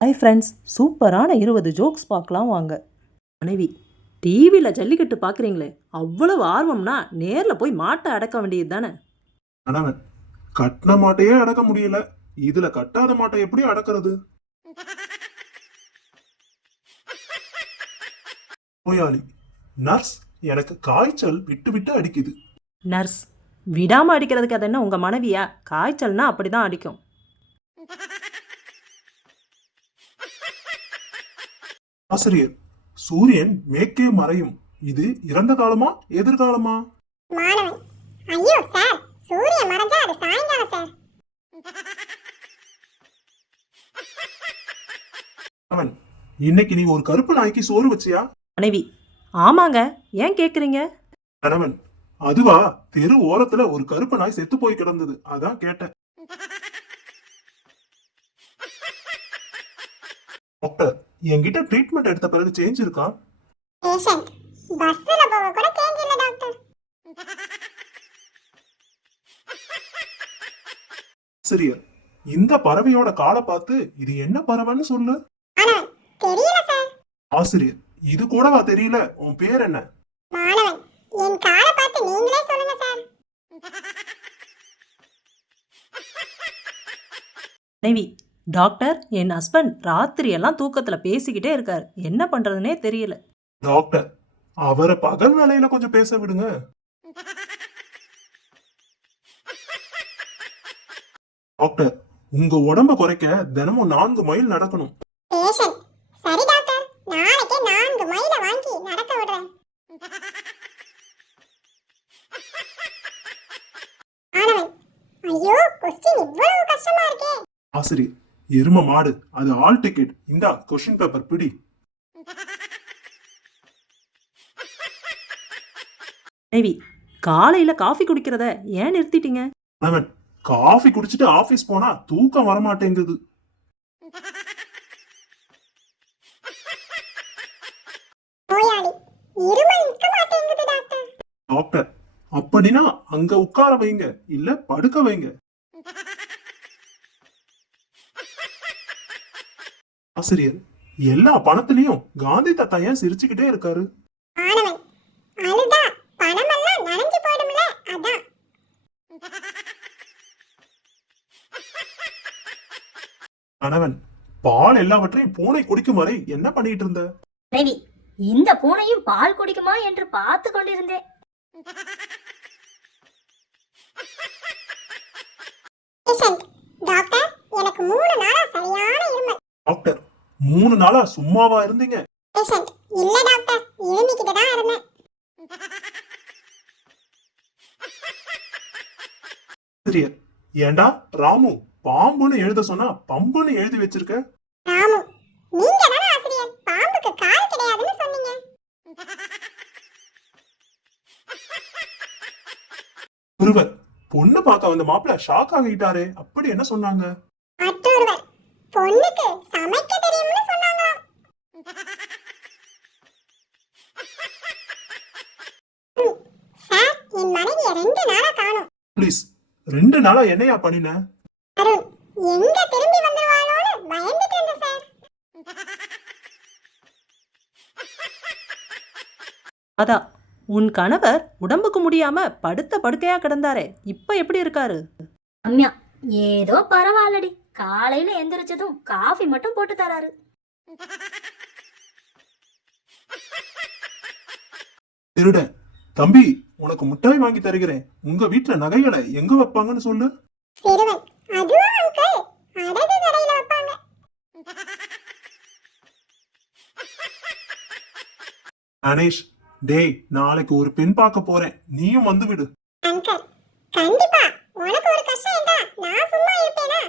Hi friends, சூப்பரான 20 jokes பார்க்கலாம் வாங்க. மனைவி: டிவியில் ஜல்லிக்கட்டு பார்க்குறீங்களே, அவ்வளவு ஆர்வம்னா நேரில் போய் மாட்டை அடக்க வேண்டியது தானே? கணவன்: கட்டின மாட்டையே அடக்க முடியல, இதுல கட்டாத மாட்டை எப்படி அடக்கிறது? நோயாளி: நர்ஸ், எனக்கு காய்ச்சல் விட்டு விட்டு அடிக்குது. நர்ஸ்: விடாமல் அடிக்கிறதுக்கு அது என்ன உங்கள் மனைவியா? காய்ச்சல்னா அப்படி தான் அடிக்கும். ஆசிரியர்: சூரியன் மேற்கே மறையும், இது இறந்த காலமா எதிர்காலமா? மாணவன்: ஐயோ சார், சூரியன் மறைஞ்சா அது சாயங்காலம் சார். கணவன்: இன்னைக்கு நீ ஒரு கருப்பு நாய்க்கு சோறு வச்சியா? மனைவி: ஆமாங்க, ஏன் கேட்குறீங்க? கணவன்: அதுவா, தெரு ஓரத்துல ஒரு கருப்பு நாய் செத்து போய் கிடந்தது, அதான் கேட்டேன். டாக்டர்: என்கிட்ட ட்ரீட்மெண்ட் எடுத்த பிறகு சேஞ்ச் இருக்கா? பேஷண்ட்: பஸ்ல போக கூட சேஞ்ச் இல்ல டாக்டர். ஆசிரியர்: இந்த பறவையோட காலை பார்த்து இது என்ன பறவைன்னு சொல்லு. மாணவன்: தெரியல சார். ஆசிரியர்: இது கூடவா தெரியல, உன் பேர் என்ன? மாணவன்: என் காலை பார்த்து நீங்களே சொல்லுங்க சார். மனைவி: டாக்டர், என் ஹஸ்பண்ட் ராத்திரியெல்லாம் தூக்கத்தில் பேசிக்கிட்டே இருக்கார், என்ன பண்ணுறதுனே தெரியல. டாக்டர்: அவரை பகல் வேலையில கொஞ்சம் பேச விடுங்க. டாக்டர்: உங்க உடம்ப குறைக்க தினமும் 4 மைல் நடக்கணும். பேஷண்ட்: சரி டாக்டர், நாளைக்கே 4 மைல வாங்கி நடக்க விடுறேன். மாணவன்: ஐயோ, கொஸ்டின் இவ்வளவு கஷ்டமா இருக்கே. ஆசிரியர்: எரும மாடு, அது ஆல் டிக்கெட், இந்தா கொஸ்டின் பேப்பர் பிடி. மனைவி: காலையில் காஃபி குடிக்கிறத ஏன் நிறுத்திட்டீங்க? கணவன்: காஃபி குடிச்சிட்டு ஆபீஸ் போனா தூக்கம் வரமாட்டேங்குது. நோயாளி: இருமல் நிக்க மாட்டேங்குது டாக்டர். டாக்டர்: அப்படின்னா அங்க உட்கார வைங்க, இல்ல படுக்க வைங்க. ஆசிரியர்: எல்லா பணத்திலையும் காந்தி தாத்தா ஏன் சிரிச்சுக்கிட்டே இருக்காரு? மாணவன்: அழுதா பணமெல்லாம் நனைஞ்சு போயிடும்ல, அதான். கணவன்: பால் எல்லாவற்றையும் பூனை குடிக்கும் வரை என்ன பண்ணிட்டு இருந்த? மனைவி: இந்த பூனையும் பால் குடிக்குமா என்று பார்த்து கொண்டிருந்தேன். பேஷண்ட்: டாக்டர், எனக்கு 3 நாளா சரியான இருமல். டாக்டர்: 3 நாளா சும்மாவா இருந்தீங்க? பேஷண்ட்: இல்ல டாக்டர், இருமிக்கிட்டு தான் இருந்தேன். ஆசிரியர்: ஏண்டா ராமு, பாம்புன்னு எழுத சொன்னா பம்புன்னு எழுதி வச்சிருக்க? ராமு: நீங்க தானே ஆசிரியர், பாம்புக்கு கால் கிடையாதுன்னு சொன்னீங்க. ஒருவர்: பொண்ணு பார்க்க வந்த மாப்பிள்ள ஷாக் ஆகிட்டாரே, அப்படி என்ன சொன்னாங்க? மற்றொருவர்: பொண்ணுக்கு சமைக்க தெரியும்னு சொன்னாங்களாம். சார், என் மனைவிய 2 நாளா காணோம். ப்ளீஸ், 2 நாளா என்னையா பண்ணின? அருண்: எங்க திரும்பி வந்துருவாளோன்னு பயந்துட்டு இருந்தேன் சார். அதா, உன் கணவர் உடம்புக்கு முடியாம படுத்த படுக்கையா கிடந்தாரே, இப்ப எப்படி இருக்காரு? ரம்யா: ஏதோ பரவாயில்லடி, காலையில எந்திரிச்சதும் காஃபி மட்டும் போட்டு தராரு. திருட: தம்பி, உனக்கு முட்டாய் வாங்கி தருகிறேன், உங்க வீட்டுல நகைகளை எங்க வைப்பாங்கன்னு சொல்லு. சிறுவன்: அதுவா அங்கிள், அடகு கடையில வைப்பாங்க. கணேஷ்: டேய், நாளைக்கு ஒரு பெண் பார்க்க போறேன், நீயும் வந்து விடு. அங்கிள்: கண்டிப்பா, உனக்கு ஒரு கஷ்டம் இருந்தா நான் சும்மா இருப்பேனா?